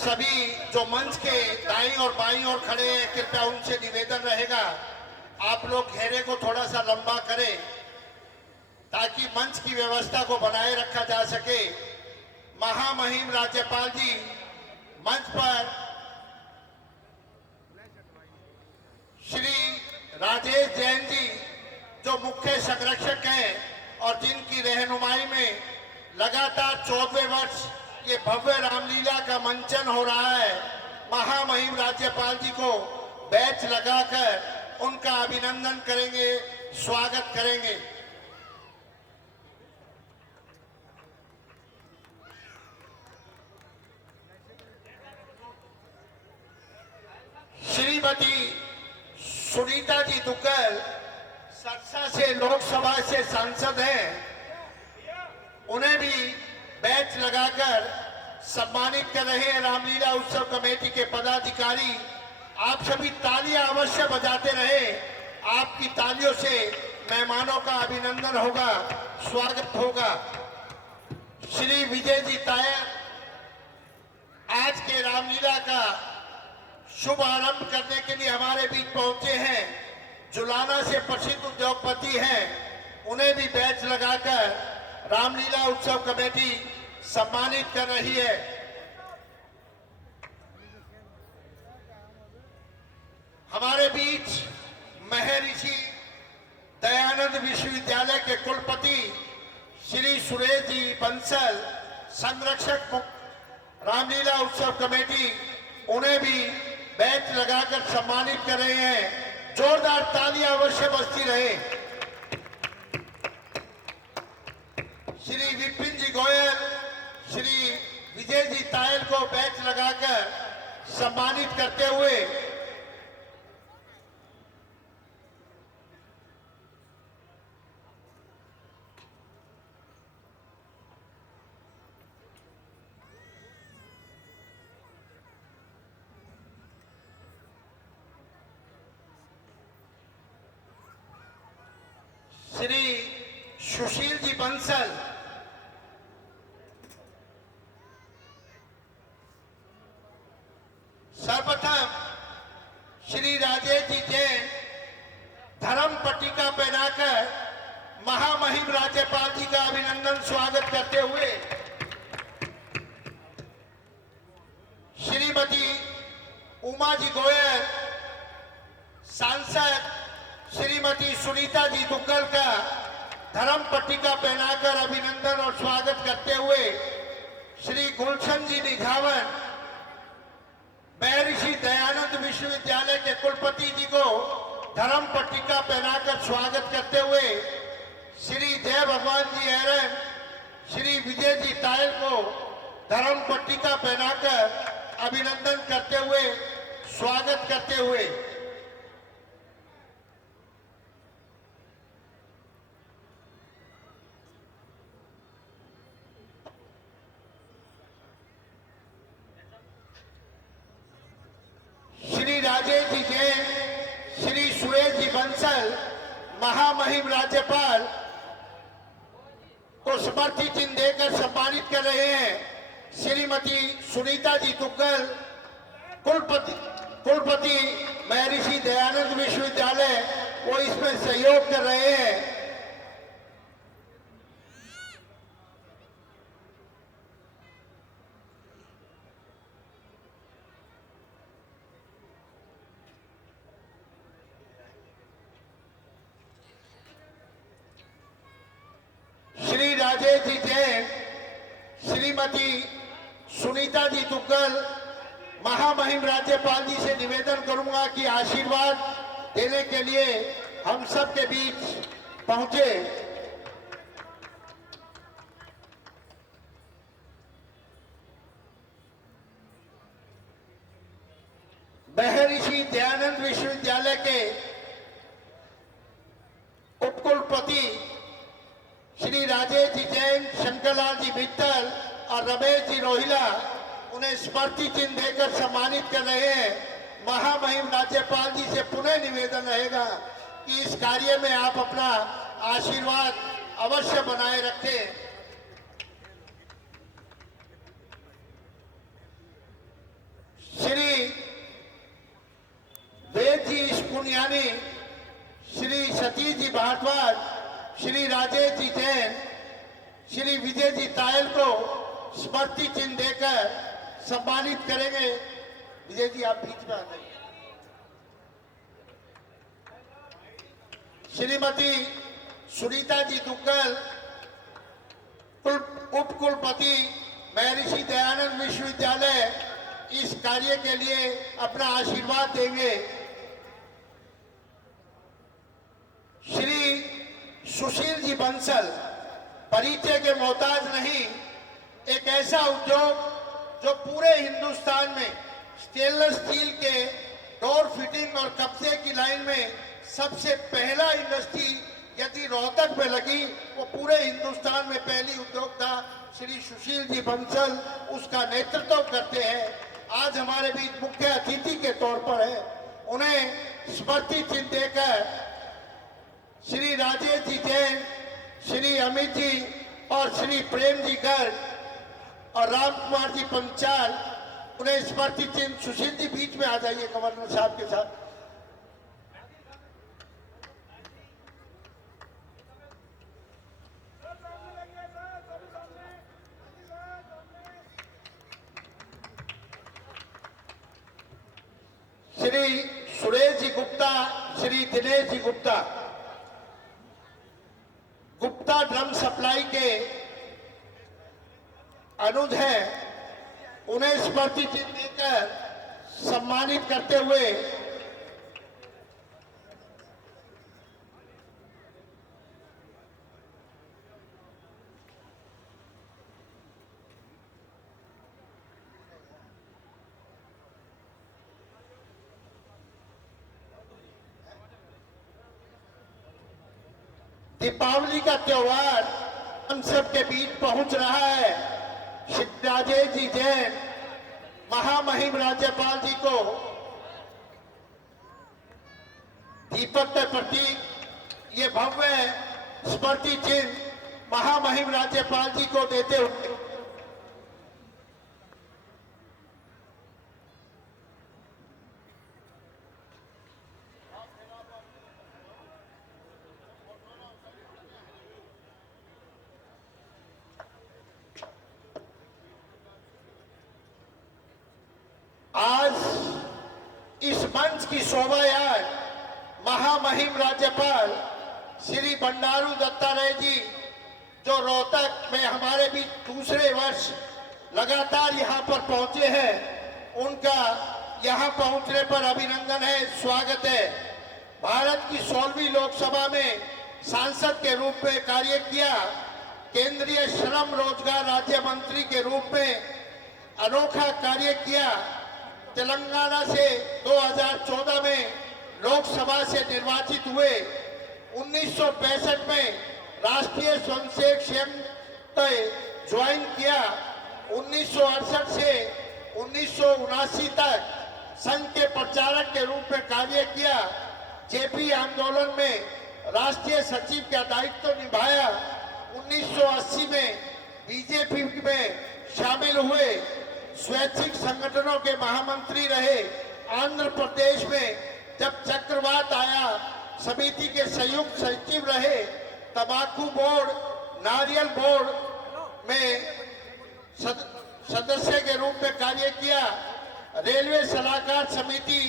सभी जो मंच के दाईं और बाईं ओर खड़े हैं, कृपया उनसे निवेदन रहेगा आप लोग घेरे को थोड़ा सा लंबा करें ताकि मंच की व्यवस्था को बनाए रखा जा सके। महामहिम राज्यपाल जी मंच पर श्री राजेश जैन जी जो मुख्य संरक्षक हैं और जिनकी रहनुमाई में लगातार 14वें वर्ष ये भव्य रामलीला का मंचन हो रहा है, महामहिम राज्यपाल जी को बैच लगाकर उनका अभिनंदन करेंगे, स्वागत करेंगे। श्रीमती सुनीता जी दुग्गल सरसा से लोकसभा से सांसद हैं, उन्हें भी बैच लगाकर सम्मानित कर रहे हैं रामलीला उत्सव कमेटी के पदाधिकारी। आप सभी तालियां अवश्य बजाते रहे, आपकी तालियों से मेहमानों का अभिनंदन होगा, स्वागत होगा। श्री विजय जी तायर आज के रामलीला का शुभ आरंभ करने के लिए हमारे बीच पहुंचे हैं। जुलाना से प्रसिद्ध उद्योगपति हैं, उन्हें भी बैच लगाकर रामलीला उत्सव कमेटी सम्मानित कर रही है। हमारे बीच महर्षि दयानंद विश्वविद्यालय के कुलपति श्री सुरेश जी बंसल, संरक्षक रामलीला उत्सव कमेटी, उन्हें भी बैच लगाकर सम्मानित कर रहे हैं। जोरदार तालियां अवश्य बजती रहे। श्री विपिन जी गोयल, श्री विजय जी तायल को बैच लगाकर सम्मानित करते हुए श्री सुशील जी बंसल, सर्वप्रथम श्री राजेश जी जैन धर्म पट्टिका पहनाकर महामहिम राज्यपाल जी का अभिनंदन स्वागत करते हुए श्रीमती उमा जी गोयल, सांसद श्रीमती सुनीता जी दुग्गल का धर्म पट्टिका पहनाकर अभिनंदन और स्वागत करते हुए श्री गुलशन जी निझावन, महर्षि दयानंद विश्वविद्यालय के कुलपति जी को धर्म पट्टिका पहनाकर स्वागत करते हुए श्री जय भगवान जी एरन, श्री विजय जी तायल को धर्म पट्टिका पहनाकर अभिनंदन करते हुए स्वागत करते हुए श्री राजेश जी जैन, श्री सुरेश जी बंसल महामहिम राज्यपाल को स्मृति चिन्ह देकर सम्मानित कर रहे हैं। श्रीमती सुनीता जी दुग्गल, कुलपति महर्षि दयानंद विश्वविद्यालय, वो इसमें सहयोग कर रहे हैं। श्री राजेश जी जैन, श्रीमती सुनीता जी दुग्गल, महामहिम राज्यपाल जी से निवेदन करूंगा कि आशीर्वाद देने के लिए हम सब के बीच पहुंचे। महर्षि दयानंद विश्वविद्यालय के उपकुलपति श्री राजेश जी जैन, शंकरलाल जी मित्तल और रमेश जी रोहिला, उन्हें स्मृति चिन्ह देकर सम्मानित कर रहे हैं। महामहिम राज्यपाल जी से पुनः निवेदन रहेगा कि इस कार्य में आप अपना आशीर्वाद अवश्य बनाए रखें। पुनियानी, श्री सतीश जी भारद्वाज, श्री राजेश जी जैन, श्री विजय जी तायल को स्मृति चिन्ह देकर सम्मानित करेंगे। विजय जी आप बीच में आ जाइए। श्रीमती सुनीता जी दुग्गल, उप कुलपति महर्षि दयानंद विश्वविद्यालय, इस कार्य के लिए अपना आशीर्वाद देंगे। श्री सुशील जी बंसल, परिचय के मोहताज नहीं, एक ऐसा उद्योग जो पूरे हिंदुस्तान में स्टेनलेस स्टील के डोर फिटिंग और कब्जे की लाइन में सबसे पहला इंडस्ट्री यदि रोहतक में लगी, वो पूरे हिंदुस्तान में पहली उद्योग था। श्री सुशील जी बंसल उसका नेतृत्व करते हैं। आज हमारे बीच मुख्य अतिथि के तौर पर है। उन्हें स्मृति चिन्ह देकर श्री राजेश जी जैन, श्री अमित जी और श्री प्रेम जी गर्ग और राम कुमार जी पंचाल, उन्हें स्मृति चिन्ह। सुशील जी बीच में आ जाइए गवर्नर साहब के साथ। श्री सुरेश जी गुप्ता, श्री दिनेश जी गुप्ता, गुप्ता ड्रम सप्लाई के अनुज हैं, उन्हें स्मृति चिन्ह देकर सम्मानित करते हुए दीपावली का त्योहार हम सब के बीच पहुंच रहा है। श्री राजेश जी जैन, महामहिम राज्यपाल जी को दीपक के प्रतीक ये भव्य स्मृति चिन्ह महामहिम राज्यपाल जी को देते हुए आज इस मंच की शोभा याद महामहिम राज्यपाल श्री बंडारू दत्तात्रेय जी, जो रोहतक में हमारे बीच दूसरे वर्ष लगातार यहाँ पर पहुंचे हैं, उनका यहाँ पहुंचने पर अभिनंदन है, स्वागत है। भारत की 16वीं लोकसभा में सांसद के रूप में कार्य किया, केंद्रीय श्रम रोजगार राज्य मंत्री के रूप में अनोखा कार्य किया। तेलंगाना से 2014 में लोकसभा से निर्वाचित हुए। 1965 में राष्ट्रीय स्वयंसेवक संघ ज्वाइन किया। 1968 से 1979 तक संघ के प्रचारक के रूप में कार्य किया। जेपी आंदोलन में राष्ट्रीय सचिव का दायित्व निभाया। 1980 में बीजेपी में शामिल हुए। स्वैच्छिक संगठनों के महामंत्री रहे। आंध्र प्रदेश में जब चक्रवात आया, समिति के संयुक्त सचिव रहे। तंबाकू बोर्ड, नारियल बोर्ड में सदस्य के रूप में कार्य किया। रेलवे सलाहकार समिति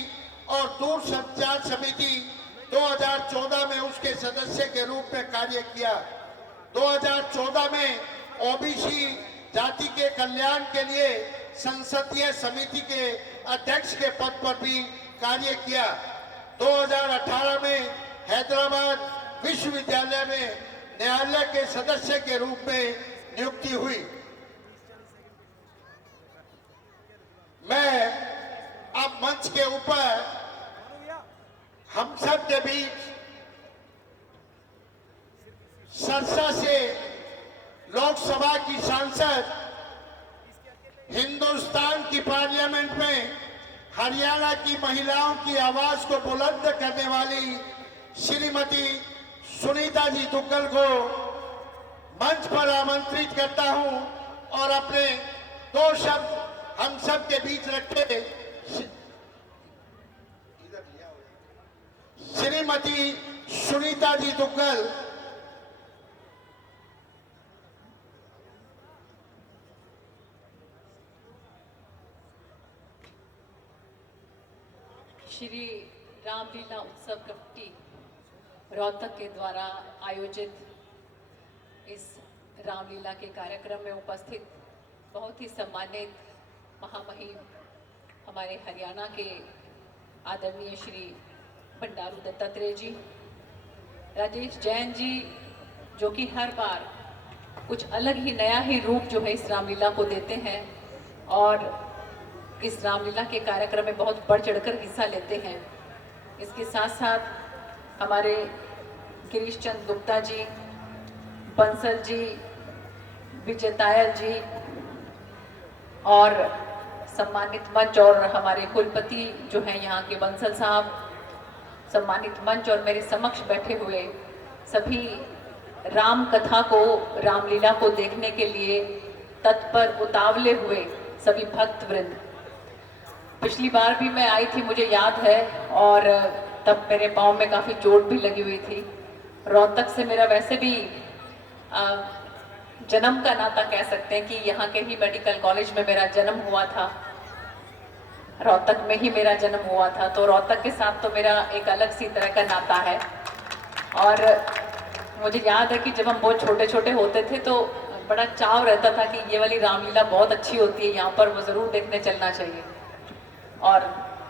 और दूरसंचार समिति 2014 में उसके सदस्य के रूप में कार्य किया। 2014 में ओबीसी जाति के कल्याण के लिए संसदीय समिति के अध्यक्ष के पद पर भी कार्य किया। 2018 में हैदराबाद विश्वविद्यालय में न्यायालय के सदस्य के रूप में नियुक्ति हुई। मैं अब मंच के ऊपर हम सब के बीच सरसा से लोकसभा की सांसद, हिंदुस्तान की पार्लियामेंट में हरियाणा की महिलाओं की आवाज को बुलंद करने वाली श्रीमती सुनीता जी दुग्गल को मंच पर आमंत्रित करता हूं और अपने 2 शब्द हम सब के बीच रखते श्रीमती सुनीता जी दुग्गल, श्री रामलीला उत्सव कमेटी रोहतक के द्वारा आयोजित इस रामलीला के कार्यक्रम में उपस्थित बहुत ही सम्मानित महामहिम हमारे हरियाणा के आदरणीय श्री बंडारू दत्तात्रेय जी, राजेश जैन जी, जो कि हर बार कुछ अलग ही नया ही रूप जो है इस रामलीला को देते हैं और इस रामलीला के कार्यक्रम में बहुत बढ़ चढ़कर हिस्सा लेते हैं। इसके साथ साथ हमारे गिरीश चंद गुप्ता जी, बंसल जी, विजय तायल जी और सम्मानित मंच और हमारे कुलपति जो हैं यहाँ के बंसल साहब, सम्मानित मंच और मेरे समक्ष बैठे हुए सभी राम कथा को, रामलीला को देखने के लिए तत्पर उतावले हुए सभी भक्त वृंद। पिछली बार भी मैं आई थी, मुझे याद है, और तब मेरे पाँव में काफ़ी चोट भी लगी हुई थी। रोहतक से मेरा वैसे भी जन्म का नाता कह सकते हैं कि यहाँ के ही मेडिकल कॉलेज में मेरा जन्म हुआ था, रोहतक में ही मेरा जन्म हुआ था, तो रोहतक के साथ तो मेरा एक अलग सी तरह का नाता है। और मुझे याद है कि जब हम बहुत छोटे छोटे होते थे तो बड़ा चाव रहता था कि ये वाली रामलीला बहुत अच्छी होती है, यहाँ पर वो ज़रूर देखने चलना चाहिए। और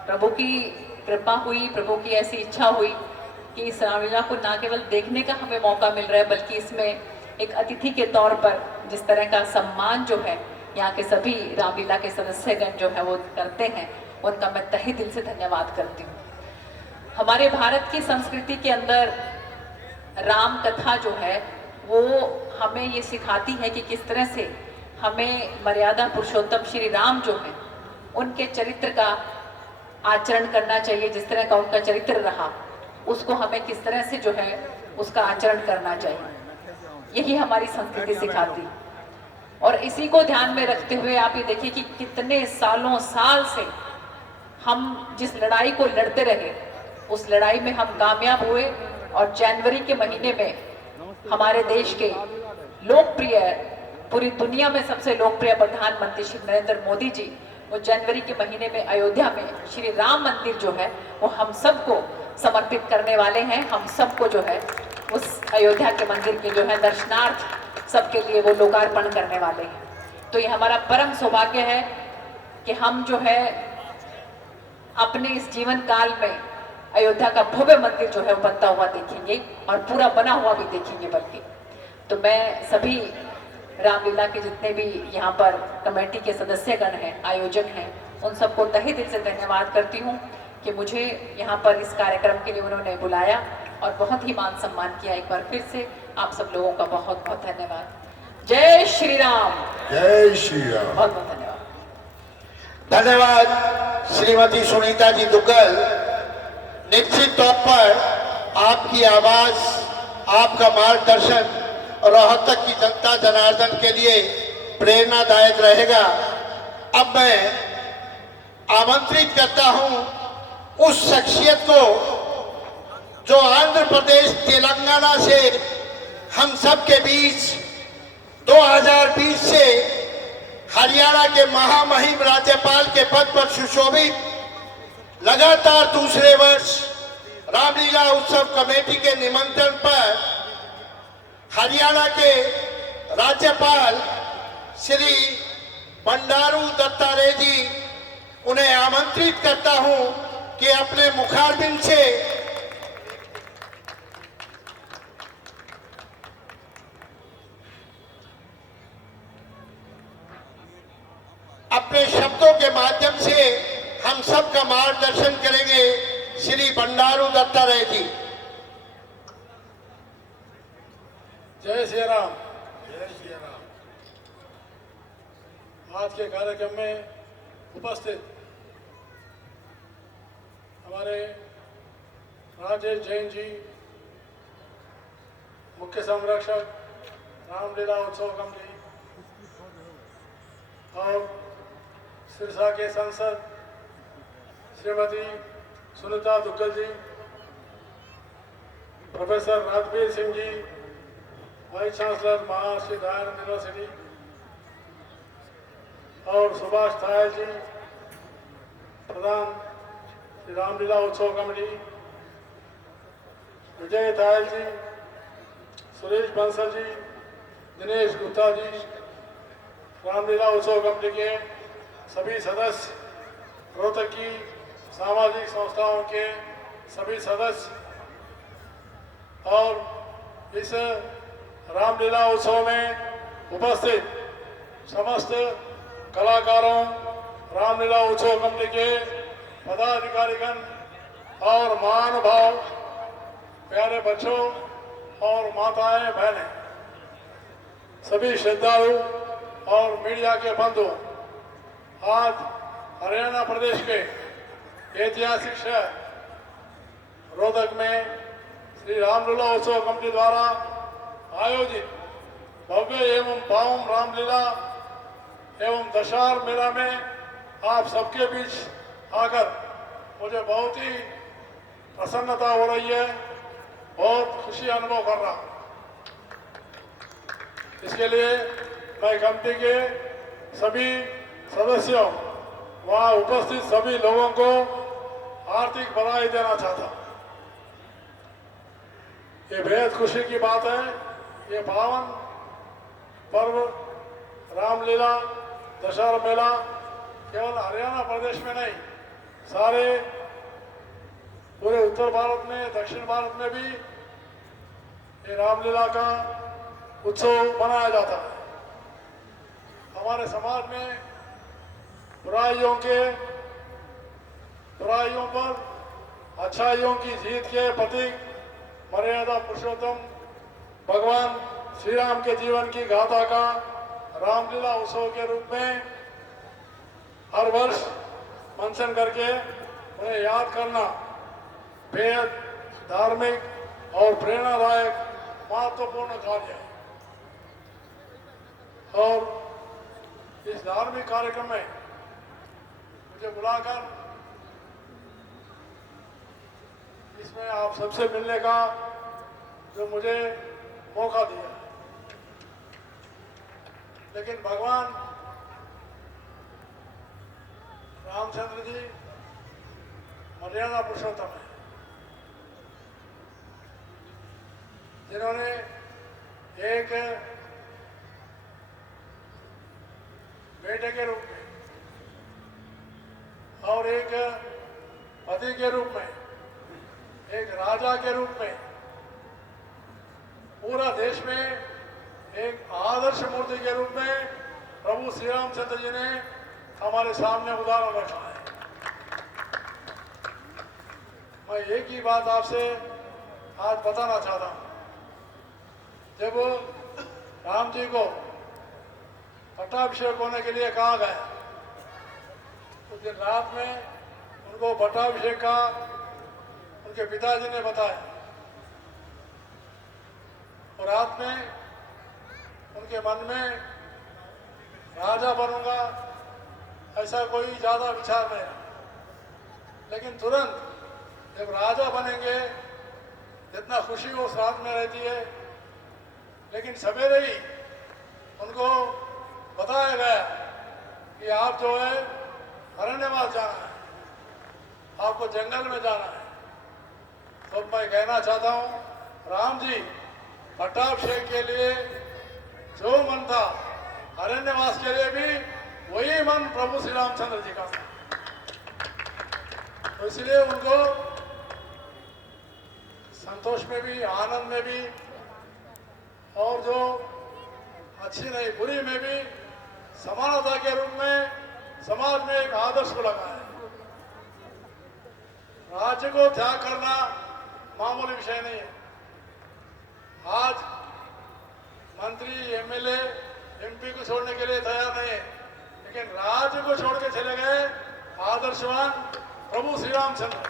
प्रभु की कृपा हुई, प्रभु की ऐसी इच्छा हुई कि इस रामलीला को ना केवल देखने का हमें मौका मिल रहा है, बल्कि इसमें एक अतिथि के तौर पर जिस तरह का सम्मान जो है यहाँ के सभी रामलीला के सदस्यगण जो है वो करते हैं, उनका मैं तहे दिल से धन्यवाद करती हूँ। हमारे भारत की संस्कृति के अंदर राम कथा जो है वो हमें ये सिखाती है कि किस तरह से हमें मर्यादा पुरुषोत्तम श्री राम जो है उनके चरित्र का आचरण करना चाहिए। जिस तरह का उनका चरित्र रहा उसको हमें किस तरह से जो है उसका आचरण करना चाहिए, यही हमारी संस्कृति सिखाती। और इसी को ध्यान में रखते हुए आप ये देखिए कि कितने सालों साल से हम जिस लड़ाई को लड़ते रहे उस लड़ाई में हम कामयाब हुए, और जनवरी के महीने में हमारे देश के लोकप्रिय, पूरी दुनिया में सबसे लोकप्रिय प्रधानमंत्री श्री नरेंद्र मोदी जी वो जनवरी के महीने में अयोध्या में श्री राम मंदिर जो है वो हम सबको समर्पित करने वाले हैं। हम सबको जो है उस अयोध्या के मंदिर के जो है दर्शनार्थ सबके लिए वो लोकार्पण करने वाले हैं। तो ये हमारा परम सौभाग्य है कि हम जो है अपने इस जीवन काल में अयोध्या का भव्य मंदिर जो है वो बनता हुआ देखेंगे और पूरा बना हुआ भी देखेंगे। बल्कि तो मैं सभी रामलीला के जितने भी यहाँ पर कमेटी के सदस्यगण हैं, आयोजक हैं, उन सबको तहे दिल से धन्यवाद करती हूँ कि मुझे यहाँ पर इस कार्यक्रम के लिए उन्होंने बुलाया और बहुत ही मान सम्मान किया। एक बार फिर से आप सब लोगों का बहुत बहुत धन्यवाद। जय श्री राम। जय श्री राम। बहुत बहुत धन्यवाद। धन्यवाद श्रीमती सुनीता जी दुग्गल। निश्चित तौर पर आपकी आवाज, आपका मार्गदर्शन रोहतक की जनता जनार्दन के लिए प्रेरणादायक रहेगा। अब मैं आमंत्रित करता हूं उस शख्सियत को जो आंध्र प्रदेश तेलंगाना से हम सब के बीच 2020 से हरियाणा के महामहिम राज्यपाल के पद पर सुशोभित, लगातार दूसरे वर्ष रामलीला उत्सव कमेटी के निमंत्रण पर हरियाणा के राज्यपाल श्री बंडारू दत्तात्रेय जी, उन्हें आमंत्रित करता हूं कि अपने मुखारबिंद से अपने शब्दों के माध्यम से हम सबका मार्गदर्शन करेंगे। श्री बंडारू दत्तात्रेय जी। जय श्री राम। जय श्री राम। आज के कार्यक्रम में उपस्थित हमारे राजेश जैन जी, मुख्य संरक्षक रामलीला उत्सव कमेटी, और सिरसा के सांसद श्रीमती सुनीता दुग्गल जी, professor Rajbir Singh ji, vice chancellor Maharshi Dayanand university, और सुभाष थायल जी, प्रधान श्री रामलीला उत्सव कमेटी, विजय थायल जी, सुरेश बंसल जी, दिनेश गुप्ता जी, रामलीला उत्सव कमेटी के सभी सदस्य, रोहतक की सामाजिक संस्थाओं के सभी सदस्य और इस रामलीला उत्सव में उपस्थित समस्त कलाकारों, रामलीला उत्सव कमेटी के पदाधिकारीगण और महानुभाव, प्यारे बच्चों और माताएं बहनें, सभी श्रद्धालु और मीडिया के बंधु, आज हरियाणा प्रदेश के ऐतिहासिक शहर रोहतक में श्री रामलीला उत्सव कमेटी द्वारा आयोजित भव्य एवं पावन रामलीला एवं दशहरा मेला में आप सबके बीच आकर मुझे बहुत ही प्रसन्नता हो रही है, बहुत खुशी अनुभव कर रहा हूं। इसके लिए मैं कमेटी के सभी सदस्यों, वहां उपस्थित सभी लोगों को हार्दिक बधाई देना चाहता हूं। ये बेहद खुशी की बात है। ये पावन पर्व रामलीला दशहरा मेला केवल हरियाणा प्रदेश में नहीं, सारे पूरे उत्तर भारत में, दक्षिण भारत में भी ये रामलीला का उत्सव मनाया जाता है। हमारे समाज में बुराइयों पर अच्छाइयों की जीत के प्रतीक मर्यादा पुरुषोत्तम भगवान श्री राम के जीवन की गाथा का रामलीला उत्सव के रूप में हर वर्ष मंचन करके उन्हें याद करना बेहद धार्मिक और प्रेरणादायक महत्वपूर्ण कार्य है। और इस धार्मिक कार्यक्रम में मुझे बुलाकर इसमें आप सबसे मिलने का जो मुझे मौका दिया, लेकिन भगवान रामचंद्र जी मर्यादा पुरुषोत्तम है, जिन्होंने एक बेटे के रूप में और एक पति के रूप में, एक राजा के रूप में पूरा देश में एक आदर्श मूर्ति के रूप में प्रभु श्री रामचंद्र जी ने हमारे सामने उदाहरण रखा है। मैं एक ही बात आपसे आज बताना चाहता हूं। जब राम जी को पट्टाभिषेक होने के लिए कहा गया, उस दिन रात में उनको पट्टाभिषेक का उनके पिताजी ने बताया, और रात में उनके मन में राजा बनूंगा ऐसा कोई ज्यादा विचार नहीं रहा। लेकिन तुरंत जब राजा बनेंगे जितना खुशी उस रात में रहती है, लेकिन सवेरे ही उनको बताया गया कि आप जो है अरण्यवास जाना है, आपको जंगल में जाना है। तो मैं कहना चाहता हूं, राम जी पट्टाभिषेक के लिए जो मन था, अरण्यवास के लिए भी वही मन प्रभु श्री रामचंद्र जी का था। तो इसलिए उनको संतोष में भी, आनंद में भी, और जो अच्छी नहीं बुरी में भी समानता के रूप में समाज में एक आदर्श को लगाया। राज्य को त्याग करना मामूली विषय नहीं है। आज मंत्री, एमएलए, एमपी को छोड़ने के लिए तैयार नहीं है, लेकिन राज्य को छोड़ के चले गए आदर्शवान प्रभु श्री रामचंद्र।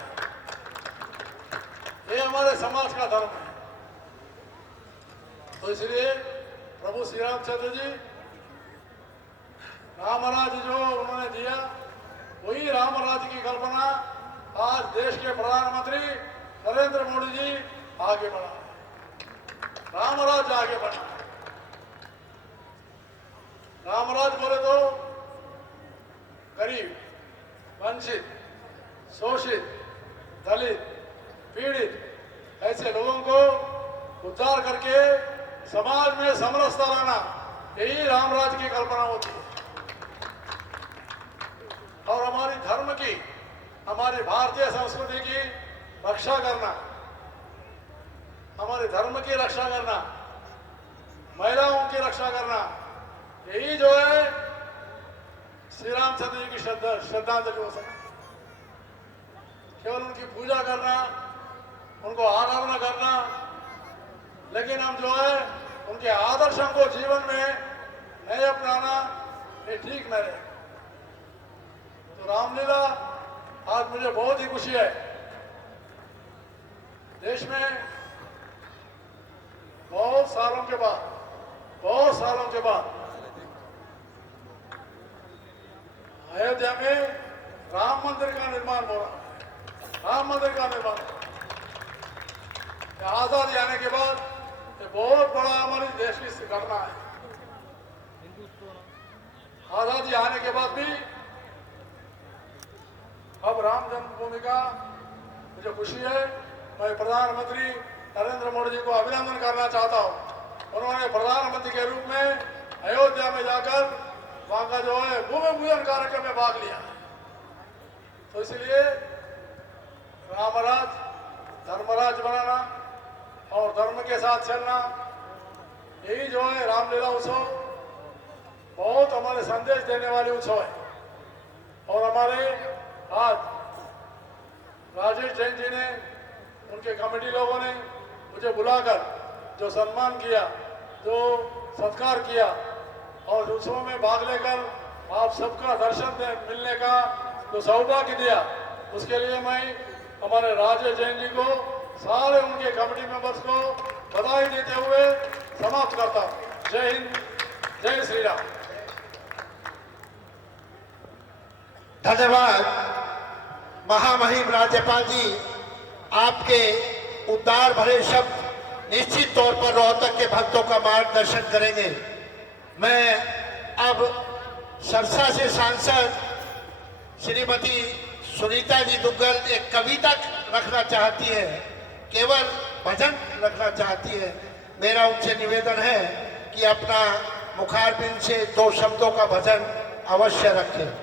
ये हमारे समाज का धर्म है। तो इसलिए प्रभु श्री रामचंद्र जी रामराज जो उन्होंने दिया, वही रामराज की कल्पना आज देश के प्रधानमंत्री नरेंद्र मोदी जी आगे बढ़ा, रामराज आगे बढ़ा। रामराज बोले तो गरीब, वंचित, शोषित, दलित, पीड़ित ऐसे लोगों को उद्धार करके समाज में समरसता लाना, यही रामराज की कल्पना होती है। और हमारी धर्म की, हमारी भारतीय संस्कृति की रक्षा करना, हमारे धर्म की रक्षा करना, महिलाओं की रक्षा करना, यही जो है श्री रामचंद्र जी की श्रद्धांजलि हो सके। केवल उनकी पूजा करना, उनको आराधना करना, लेकिन हम जो है उनके आदर्शों को जीवन में नहीं अपनाना, ये ठीक नहीं है। तो रामलीला आज मुझे बहुत ही खुशी है। देश में बहुत सालों के बाद अयोध्या में राम मंदिर का निर्माण हो रहा है। राम मंदिर का निर्माण आजादी आने के बाद ये बहुत बड़ा हमारी देश की घटना है। आजादी आने के बाद भी अब राम जन्मभूमि का मुझे खुशी है। मैं प्रधानमंत्री नरेंद्र मोदी जी को अभिनंदन करना चाहता हूं। उन्होंने प्रधानमंत्री के रूप में अयोध्या में जाकर वहां का जो है भूमि पूजन कार्यक्रम में भाग लिया। तो इसलिए रामराज, धर्मराज बनाना और धर्म के साथ चलना, यही जो है रामलीला उत्सव बहुत हमारे संदेश देने वाले उत्सव है। और हमारे आज राजेश जैन जी ने, उनके कमेटी लोगों ने मुझे बुलाकर जो सम्मान किया, जो सत्कार किया और उत्सव में भाग लेकर आप सबका दर्शन मिलने का जो सौभाग्य दिया, उसके लिए मैं हमारे राजेश जैन जी को, सारे उनके कमेटी मेंबर्स को बधाई देते हुए समाप्त करता हूं। जय हिंद, जय श्री राम। धन्यवाद महामहिम राज्यपाल जी। आपके उद्धार भरे शब्द निश्चित तौर पर रोहतक के भक्तों का मार्गदर्शन करेंगे। मैं अब सरसा से सांसद श्रीमती सुनीता जी दुग्गल एक कविता रखना चाहती है, केवल भजन रखना चाहती है। मेरा उनसे निवेदन है कि अपना मुखारबिंद से 2 शब्दों का भजन अवश्य रखें।